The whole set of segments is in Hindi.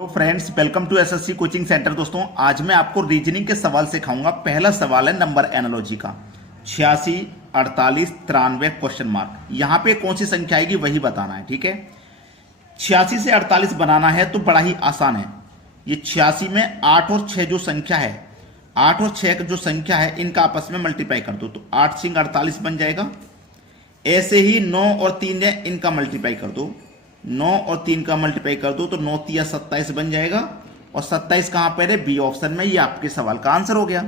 तो friends, welcome to SSC coaching centre. दोस्तों, आज मैं आपको रीजनिंग के सवाल सिखाऊंगा। पहला सवाल है नंबर एनालॉजी का, 86, 48, 93 क्वेश्चन मार्क। यहाँ पे कौन सी संख्या आएगी वही बताना है, ठीक है। 86 से 48 बनाना है तो बड़ा ही आसान है। ये 86 में 8 और 6 जो संख्या है, 8 और 6 जो संख्या है, इनका आपस में मल्टीप्लाई कर दो तो 8 सिंग 48 बन जाएगा। ऐसे ही 9 और 3 है, इनका मल्टीप्लाई कर दो, 9 और 3 का मल्टीप्लाई कर दो तो 9 तिया 27 बन जाएगा। और 27 कहां पर है? बी ऑप्शन में। ये आपके सवाल का आंसर हो गया।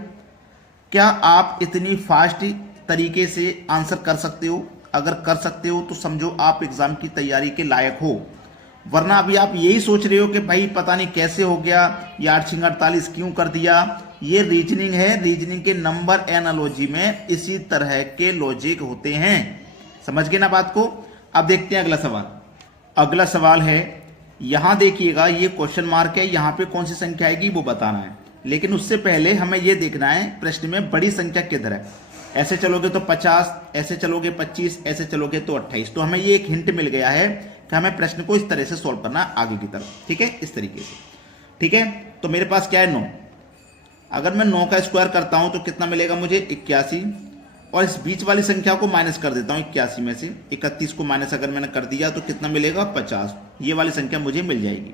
क्या आप इतनी फास्ट तरीके से आंसर कर सकते हो? अगर कर सकते हो तो समझो आप एग्जाम की तैयारी के लायक हो, वरना अभी आप यही सोच रहे हो कि भाई पता नहीं कैसे हो गया, ये 8 सिंग 48 क्यों कर दिया। ये रीजनिंग है। रीजनिंग के नंबर एनालॉजी में इसी तरह के लॉजिक होते हैं। समझ गए ना बात को। अब देखते हैं अगला सवाल। अगला सवाल है, यहां देखिएगा, ये क्वेश्चन मार्क है, यहां पे कौन सी संख्या आएगी वो बताना है। लेकिन उससे पहले हमें यह देखना है प्रश्न में बड़ी संख्या किधर है। ऐसे चलोगे तो 50, ऐसे चलोगे 25, ऐसे चलोगे तो 28। तो हमें ये एक हिंट मिल गया है कि हमें प्रश्न को इस तरह से सोल्व करना है आगे की तरफ, ठीक है, इस तरीके से। ठीक है, तो मेरे पास क्या है? 9। अगर मैं 9 का स्क्वायर करता हूं तो कितना मिलेगा मुझे? 81। और इस बीच वाली संख्या को माइनस कर देता हूं 81 में से। 31 को माइनस अगर मैंने कर दिया तो कितना मिलेगा? 50। ये वाली संख्या मुझे मिल जाएगी।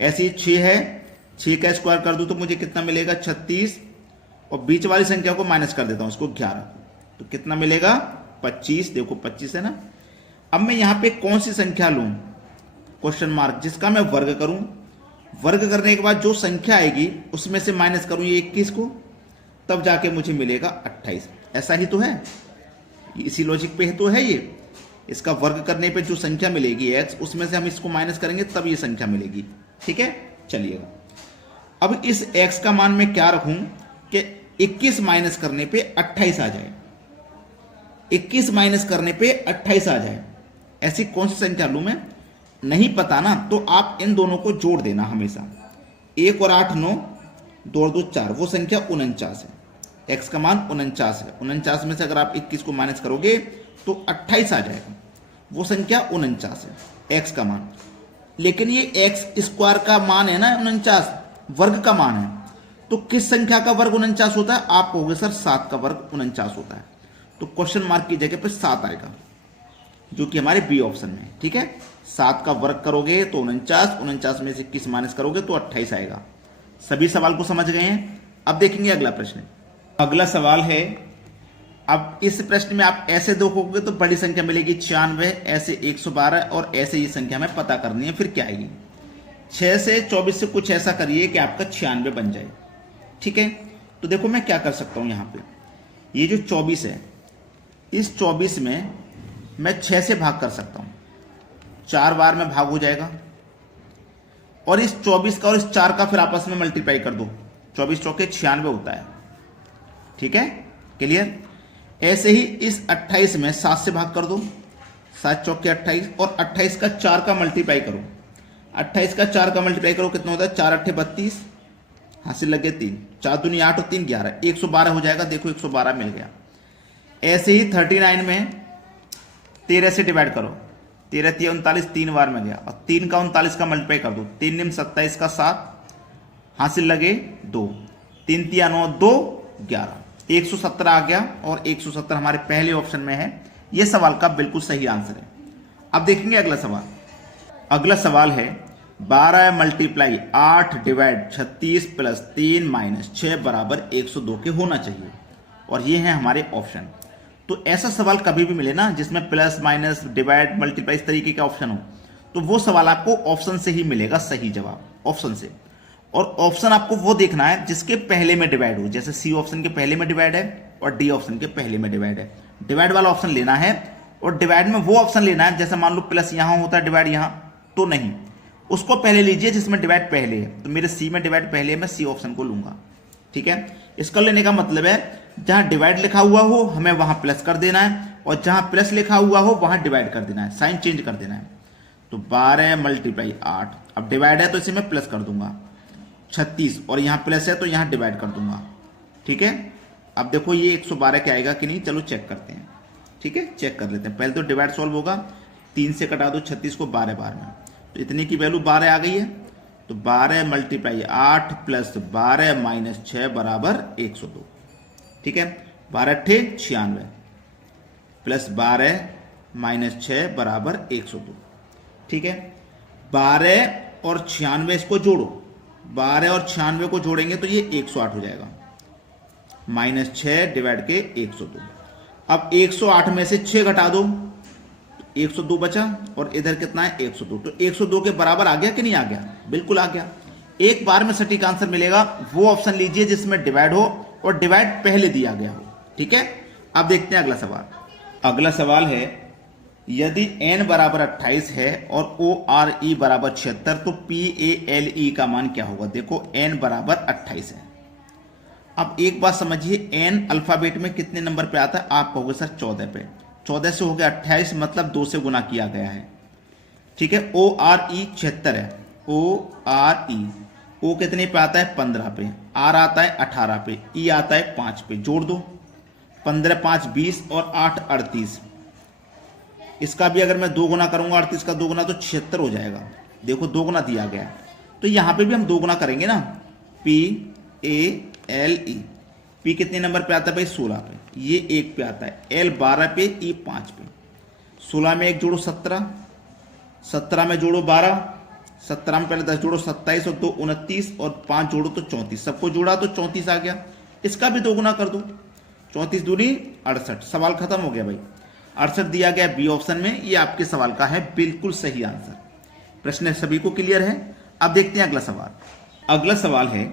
ऐसे ही 6 है, 6 का स्क्वायर कर दूं तो मुझे कितना मिलेगा? 36। और बीच वाली संख्या को माइनस कर देता हूं, इसको 11, तो कितना मिलेगा? 25। देखो 25 है ना। अब मैं यहां पे कौन सी संख्या लूं? क्वेश्चन मार्क, जिसका मैं वर्ग करूं। वर्ग करने के बाद जो संख्या आएगी उसमें से माइनस करूं ये 21 को, तब जाके मुझे मिलेगा 28। ऐसा ही तो है, इसी लॉजिक पे तो है ये। इसका वर्ग करने पे जो संख्या मिलेगी x, उसमें से हम इसको माइनस करेंगे तब ये संख्या मिलेगी। ठीक है, चलिएगा। अब इस x का मान मैं क्या रखूं कि 21 माइनस करने पे 28 आ जाए। 21 माइनस करने पे 28 आ जाए। ऐसी कौन सी संख्या लूं मैं? नहीं पता ना, तो आप इन दोनों को जोड़ देना हमेशा। 1 और 8 9, 2 और 2 4, वो संख्या 49 है। x का मान 49 है। 49 में से अगर आप 21 को माइनस करोगे तो 28 आ जाएगा। वो संख्या 49 है x का मान। लेकिन ये x स्क्वायर का मान है ना 49, वर्ग का मान है। तो किस संख्या का वर्ग 49 होता है? आप कहोगे सर 7 का वर्ग 49 होता है। तो क्वेश्चन मार्क की जगह पर 7 आएगा, जो कि हमारे बी ऑप्शन में है। ठीक है, 7 का वर्ग करोगे तो 49, 49 में से 21 माइनस करोगे तो 28 आएगा। सभी सवाल को समझ गए हैं। अब देखेंगे अगला प्रश्न। अगला सवाल है, अब इस प्रश्न में आप ऐसे देखोगे तो बड़ी संख्या मिलेगी 96, ऐसे 112, और ऐसे ये संख्या हमें पता करनी है। फिर क्या आएगी? 6 से 24 से कुछ ऐसा करिए कि आपका 96 बन जाए। ठीक है, तो देखो मैं क्या कर सकता हूं। यहां पे ये जो 24 है, इस 24 में मैं 6 से भाग कर सकता हूं। 4 बार में भाग हो जाएगा। और इस 24 का और इस 4 का फिर आपस में मल्टीप्लाई कर दो। 24 चौके 96 होता है। ठीक है, क्लियर। ऐसे ही इस 28 में 7 से भाग कर दो। 7 चौके 28, और 28 का 4 का मल्टीप्लाई करो। 28 का 4 का मल्टीप्लाई करो, कितना होता है? 4 8 32, हासिल लगे 3, 4 दूनी 8 और 3 11, 112 हो जाएगा। देखो 112 मिल गया। ऐसे ही 39 में 13 से डिवाइड करो। 13 3 39, 3 बार में गया। और 3 का 39 का मल्टीप्लाई कर दो। 3 निम 27 का 7, हासिल लगे 2, 3 3 9 2 11, 117 आ गया। और 117 हमारे पहले ऑप्शन में है। यह सवाल का बिल्कुल सही आंसर है। अब देखेंगे अगला सवाल। अगला सवाल है, 12 मल्टीप्लाई 8 डिवाइड 36 प्लस 3 माइनस 6 बराबर 102 के होना चाहिए। और ये है हमारे ऑप्शन। तो ऐसा सवाल कभी भी मिले ना जिसमें प्लस माइनस डिवाइड मल्टीप्लाई इस तरीके का ऑप्शन हो, तो वो सवाल आपको ऑप्शन से ही मिलेगा सही जवाब, ऑप्शन से। और ऑप्शन आपको वो देखना है जिसके पहले में डिवाइड हो। जैसे सी ऑप्शन के पहले में डिवाइड है और डी ऑप्शन के पहले में डिवाइड है। डिवाइड वाला ऑप्शन लेना है। और डिवाइड में वो ऑप्शन लेना है, जैसे मान लो प्लस यहां होता है डिवाइड, यहां तो नहीं, उसको पहले लीजिए जिसमें डिवाइड पहले है। तो मेरे सी में डिवाइड पहले है, मैं सी ऑप्शन को लूंगा। ठीक है, इसका लेने का मतलब है जहां डिवाइड लिखा हुआ हो हमें वहां प्लस कर देना है, और जहां प्लस लिखा हुआ हो वहां डिवाइड कर देना है, साइन चेंज कर देना है। तो 12 मल्टीप्लाई 8, अब डिवाइड है तो इसे मैं प्लस कर दूंगा। 36, और यहां प्लस है तो यहां डिवाइड कर दूंगा। ठीक है, अब देखो ये 112 के आएगा कि नहीं, चलो चेक करते हैं। ठीक है, चेक कर लेते हैं। पहले तो डिवाइड सॉल्व होगा। 3 से कटा दो 36 को 12 बार में, तो इतनी की वैल्यू 12 आ गई है। तो 12 मल्टीप्लाई 8 प्लस 12 माइनस 6 बराबर 102। ठीक है, 12 अट्ठे 96 प्लस 12 माइनस 6 बराबर 102। ठीक है, 12 और 96 इसको जोड़ो, 12 और 96 को जोड़ेंगे तो ये 108 हो जाएगा, माइनस 6 डिवाइड के 102। अब 108 में से 6 घटा दो, 102 बचा, और इधर कितना है 102, तो 102 के बराबर आ गया कि नहीं आ गया? बिल्कुल आ गया। एक बार में सटीक आंसर मिलेगा वो ऑप्शन लीजिए जिसमें डिवाइड हो और डिवाइड पहले दिया गया हो। ठीक है, अब देखते हैं अगला सवाल। अगला सवाल है, यदि n बराबर 28 है और ORE बराबर 76 तो PALE का मान क्या होगा? देखो n बराबर 28 है। अब एक बात समझिए, n अल्फाबेट में कितने नंबर पे आता है? आप कहोगे सर 14 पे, 14 से हो गया 28, मतलब 2 से गुना किया गया है। ठीक है, ORE 76 है, ORE O कितने पे आता है? 15 पे, R आता है 18 पे, E आता है 5 पे, जोड़ दो, 15 5 20 और 8 38। इसका भी अगर मैं 2 गुना करूंगा, 38 का 2 गुना तो 76 हो जाएगा। देखो 2 गुना दिया गया है, तो यहां पे भी हम 2 गुना करेंगे ना, PALE। P कितने नंबर पे आता है भाई? 16 पे, ये 1 पे आता है, L 12 पे, E 5 पे। 16 में 1 जोड़ो 17, 17 में जोड़ो 12, 17 में पहले 10 जोड़ो 27 और 2 29 और 5 जोड़ो तो 34, सबको जोड़ा तो 34 आ गया। इसका भी 2 गुना कर दो, 34 दूनी 68, सवाल खत्म हो गया भाई। 68 दिया गया बी ऑप्शन में, ये आपके सवाल का है बिल्कुल सही आंसर। प्रश्न सभी को क्लियर है? अब देखते हैं अगला सवाल। अगला सवाल है,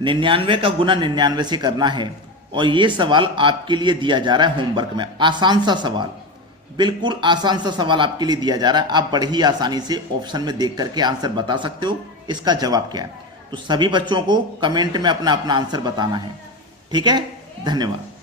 99 का गुना 99 से करना है, और ये सवाल आपके लिए दिया जा रहा है होमवर्क में। आसान सा सवाल, बिल्कुल आसान सा सवाल आपके लिए दिया जा रहा है। आप बड़ी ही आसानी से ऑप्शन में देख करके आंसर बता सकते हो इसका जवाब क्या है। तो सभी बच्चों को कमेंट में अपना अपना आंसर बताना है। ठीक है, धन्यवाद।